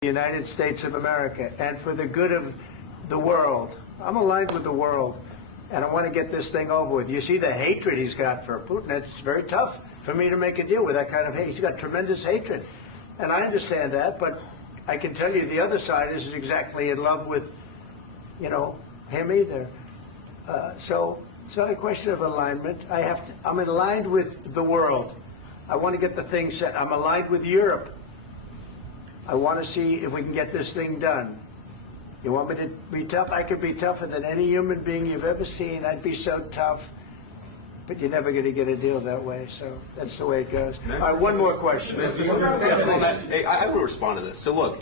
the United States of America and for the good of the world. I'm aligned with the world, and I want to get this thing over with. You see the hatred he's got for Putin. It's very tough for me to make a deal with that kind of hate. He's got tremendous hatred, and I understand that, but I can tell you the other side isn't exactly in love with, him either. So it's not a question of alignment. I'm aligned with the world. I want to get the thing set. I'm aligned with Europe. I want to see if we can get this thing done. You want me to be tough? I could be tougher than any human being you've ever seen. I'd be so tough. But you're never going to get a deal that way. So that's the way it goes. All right, one more question. Hey, I will respond to this. So look,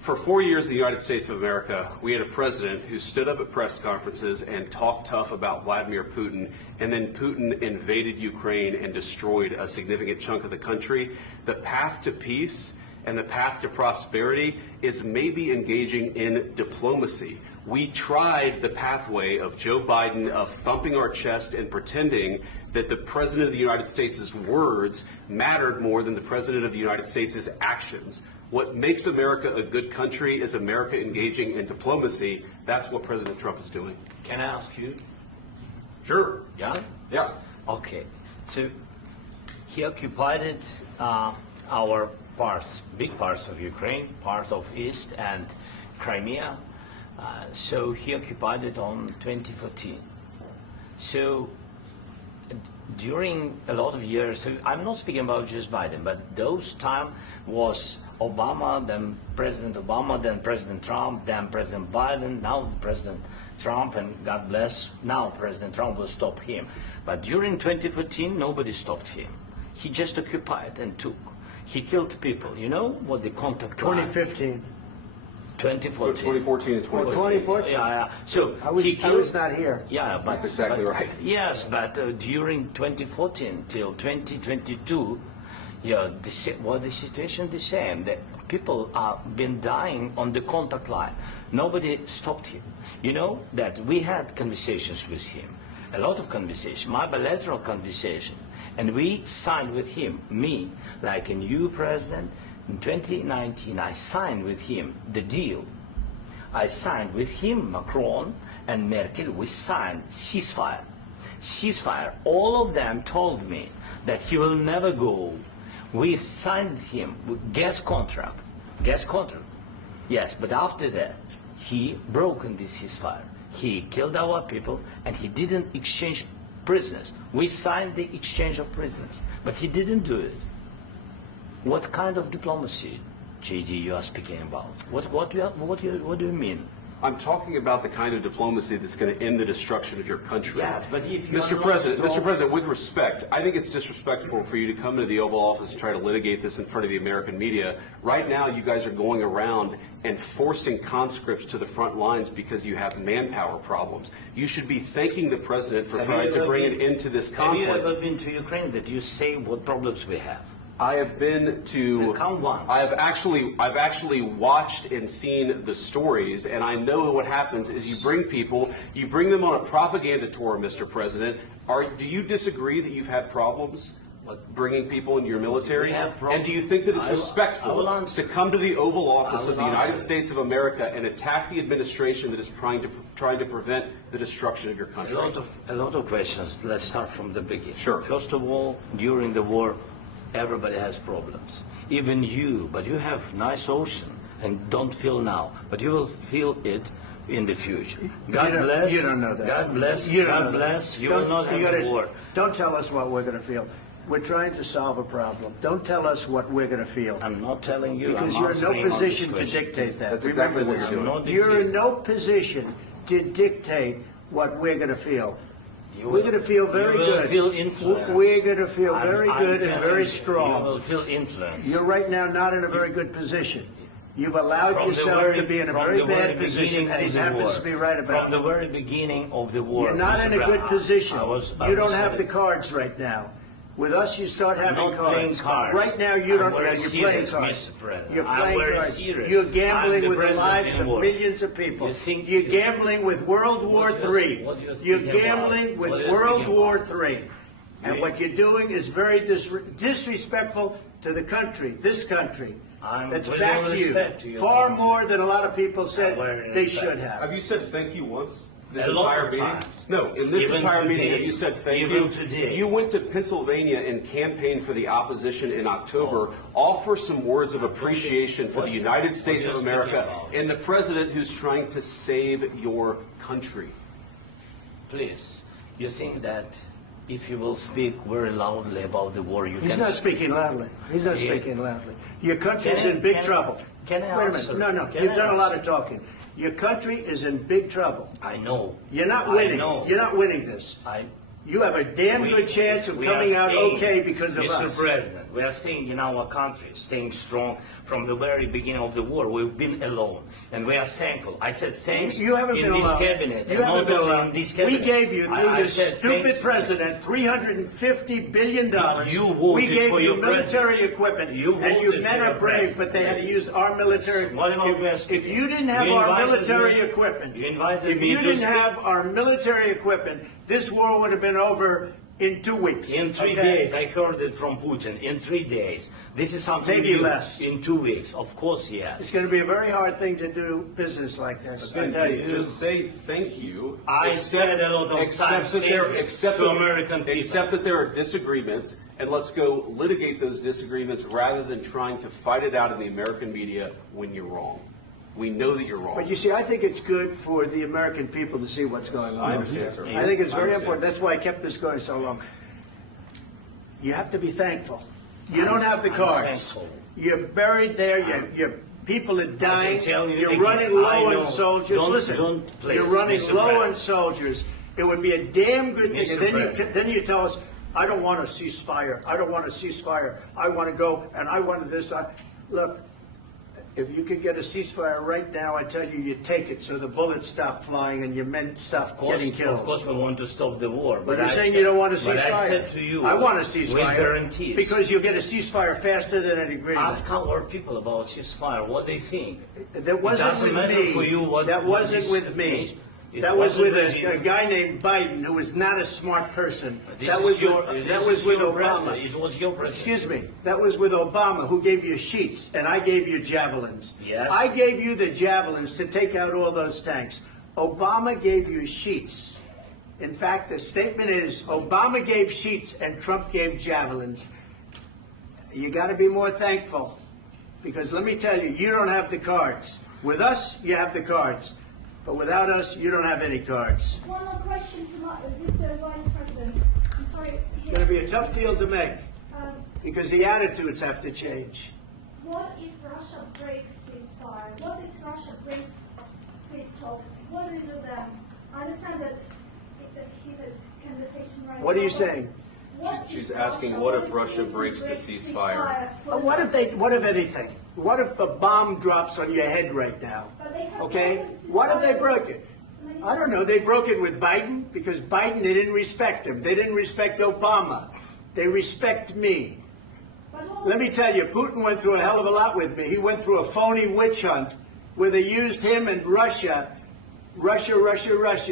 for 4 years in the United States of America, we had a president who stood up at press conferences and talked tough about Vladimir Putin, and then Putin invaded Ukraine and destroyed a significant chunk of the country. The path to peace and the path to prosperity is maybe engaging in diplomacy. We tried the pathway of Joe Biden of thumping our chest and pretending that the President of the United States' words mattered more than the President of the United States' actions. What makes America a good country is America engaging in diplomacy. That's what President Trump is doing. Can I ask you? Sure. Yeah? Yeah. Okay. So he occupied our parts, big parts of Ukraine, parts of East and Crimea. So he occupied it on 2014. So during a lot of years, so I'm not speaking about just Biden, but those time was Obama, then President Obama, then President Trump, then President Biden, now President Trump, and God bless, now President Trump will stop him. But during 2014, nobody stopped him. He just occupied and took. He killed people. You know what the contact 2015. 2014. 2014 and 2015. 2014. Yeah. So I was not here. Yeah, but that's exactly right. Yes, but during 2014 till 2022, the situation the same. The people have been dying on the contact line. Nobody stopped him. You know that we had conversations with him, a lot of conversation, my bilateral conversation, and we signed with him, me, like a new president. In 2019, I signed with him the deal. I signed with him, Macron and Merkel, we signed ceasefire. Ceasefire. All of them told me that he will never go. We signed him with gas contract. Gas contract. Yes, but after that, he broken this ceasefire. He killed our people and he didn't exchange prisoners. We signed the exchange of prisoners, but he didn't do it. What kind of diplomacy, JD, you are speaking about? What do you mean? I'm talking about the kind of diplomacy that's going to end the destruction of your country. Yes, but if you Mr. President, with respect, I think it's disrespectful for you to come into the Oval Office and try to litigate this in front of the American media. Right now, you guys are going around and forcing conscripts to the front lines because you have manpower problems. You should be thanking the President for trying to bring an end to this conflict. Have you ever been to Ukraine that you say what problems we have? I have been to. Count once. I've actually watched and seen the stories, and I know what happens is you bring them on a propaganda tour, Mr. President. Do you disagree that you've had problems bringing people into your military? And do you think that it's respectful to come to the Oval Office of the United States of America and attack the administration that is trying to prevent the destruction of your country? A lot of questions. Let's start from the beginning. Sure. First of all, during the war, everybody has problems, even you, but you have nice ocean and don't feel now, but you will feel it in the future. God bless. You don't know that. God bless. God bless. You will not have a war. Don't tell us what we're going to feel. We're trying to solve a problem. Don't tell us what we're going to feel. I'm not telling you. Because you're in no position to dictate that. That's exactly what you're doing. You're in no position to dictate what we're going to feel. We're going to feel very good. You will feel influence. We're going to feel very good and very strong. You will feel influence. You're right now not in a very good position. You've allowed yourself to be in a very bad position, and he happens to be right about it. From the very beginning of the war. You're not in a good position. You don't have the saying. cards right now. With us, you start having I'm not cards. playing cards. Right now, you don't. I'm You're playing cards. Mr. President. You're I'm playing very cards. serious. You're gambling I'm with the lives of war. millions of people. You're gambling with World War III. You're gambling with World War III. And what you're doing is very disrespectful to the country, this country, That's with back all to respect to you. your Far country. more than a lot of people said Very they respect. should have. Have you said thank you once? This A lot entire of meeting? times. No, in this Even entire meeting, today. have you said thank Even you? today. You went to Pennsylvania and campaigned for the opposition in October. Offer some words of appreciation for the United States of America and the president who's trying to save your country. Please, you think that if you will speak very loudly about the war, you He's can... not speaking loudly. He's not Yeah. speaking loudly. Your country's Can I- in big can I- trouble. can I Wait a answer? minute. No, Can you've I done a lot answer? of talking. Your country is in big trouble. I know. You're not I winning. know. You're not winning this. You have a damn good chance of we coming are out staying, okay because of Mr. us. President, we are staying in our country, staying strong from the very beginning of the war. We've been alone, and we are thankful. I said thanks You haven't in been this alone. cabinet. You and haven't not been only alone. in this We cabinet. gave you, through I this said stupid thank you. president, $350 billion. You voted we gave for you your military president. equipment, You and you voted men for are your brave, president. but they had to use our military. What about West? If you didn't have You our invited military me- equipment, you invited if me you to didn't speak. have our military equipment, this war would have been over in 2 weeks. In 3 okay? days, I heard it from Putin. In 3 days, this is something Maybe new. less. In 2 weeks, of course, It's yes. going to be a very hard thing to do business like this. I Then tell you. just say thank you. I said a lot of Except times that there- thank you except to that- American people. Except that there are disagreements, and let's go litigate those disagreements rather than trying to fight it out in the American media when you're wrong. We know that you're wrong. But you see, I think it's good for the American people to see what's going on. I understand, sir. I think it's I very understand. important. That's why I kept this going so long. You have to be thankful. You don't have the I'm cards. thankful. You're buried there. Your people are dying. tell you You're again, running I low know. on soldiers. Don't- Listen, don't, please, you're running Mr. low on President. soldiers. It would be a damn good thing. Mr. And then President. then you tell us, I don't want a ceasefire. I don't want a ceasefire. I want to go, and I want this. Look, if you could get a ceasefire right now, I tell you take it so the bullets stop flying and your men stop getting killed. Of course, we want to stop the war. But you're I saying said- you don't want a ceasefire. But I said to you, I want a with ceasefire. guarantees. Because you'll get a ceasefire faster than an agreement. Ask our people about ceasefire, what they think. That wasn't doesn't with matter me. for you what- that what wasn't this with me. nation- It That was wasn't with with you. a guy named Biden who was not a smart person. This That is was your, with, this that was is with your Obama. president. It was your president. Excuse me. That was with Obama, who gave you sheets, and I gave you javelins. Yes. I gave you the javelins to take out all those tanks. Obama gave you sheets. In fact, the statement is Obama gave sheets and Trump gave javelins. You got to be more thankful, because let me tell you, you don't have the cards. With us, you have the cards. But without us, you don't have any cards. One more question to this Vice President. I'm sorry. It's going to be a tough deal to make, Um, because the attitudes have to change. what if Russia breaks ceasefire? What if Russia breaks peace talks? What do you do then? I understand that it's a heated conversation right now. What are you but saying? what She's if asking, what if Russia breaks the ceasefire? What if anything? What if a bomb drops on your head right now? But they have Okay? broken ceasefire. What if they broke it? I don't know. They broke it with Biden because Biden, they didn't respect him. They didn't respect Obama. They respect me. But what- Let me tell you, Putin went through a hell of a lot with me. He went through a phony witch hunt where they used him and Russia. Russia.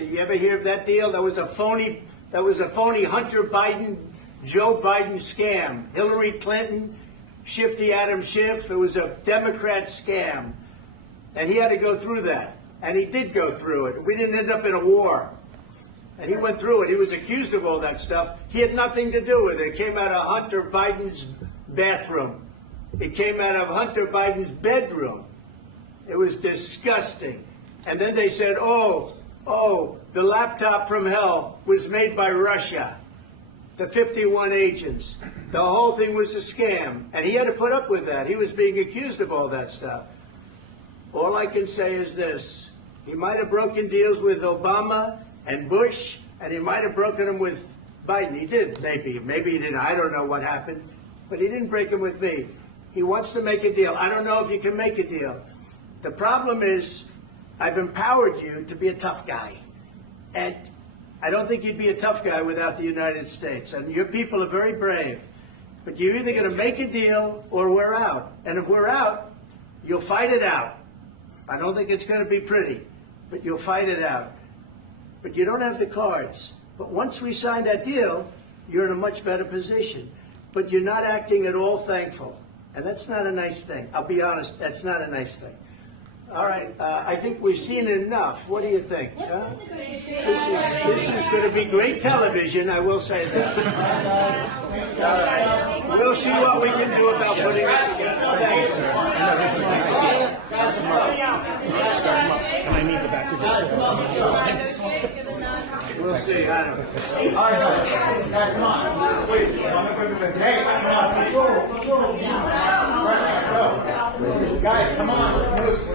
You ever hear of that deal? That was a phony Hunter Biden, Joe Biden scam. Hillary Clinton, Shifty Adam Schiff. It was a Democrat scam. And he had to go through that. And he did go through it. We didn't end up in a war. And he went through it. He was accused of all that stuff. He had nothing to do with it. It came out of Hunter Biden's bathroom. It came out of Hunter Biden's bedroom. It was disgusting. And then they said, oh, the laptop from hell was made by Russia. The 51 agents. The whole thing was a scam. And he had to put up with that. He was being accused of all that stuff. All I can say is this. He might have broken deals with Obama and Bush, and he might have broken them with Biden. He did, maybe. Maybe he didn't. I don't know what happened. But he didn't break them with me. He wants to make a deal. I don't know if you can make a deal. The problem is I've empowered you to be a tough guy. And I don't think you'd be a tough guy without the United States. And your people are very brave. But you're either going to make a deal or we're out. And if we're out, you'll fight it out. I don't think it's going to be pretty, but you'll fight it out. But you don't have the cards. But once we sign that deal, you're in a much better position. But you're not acting at all thankful. And that's not a nice thing. I'll be honest, that's not a nice thing. All right, I think we've seen enough. What do you think? Huh? This is going to be great television, I will say that. All right. We'll see what we can do about putting it together. Thanks, sir. And I need the back of this. We'll see. I don't know. Guys, come on. Wait. Hey, guys, come on. Let's move.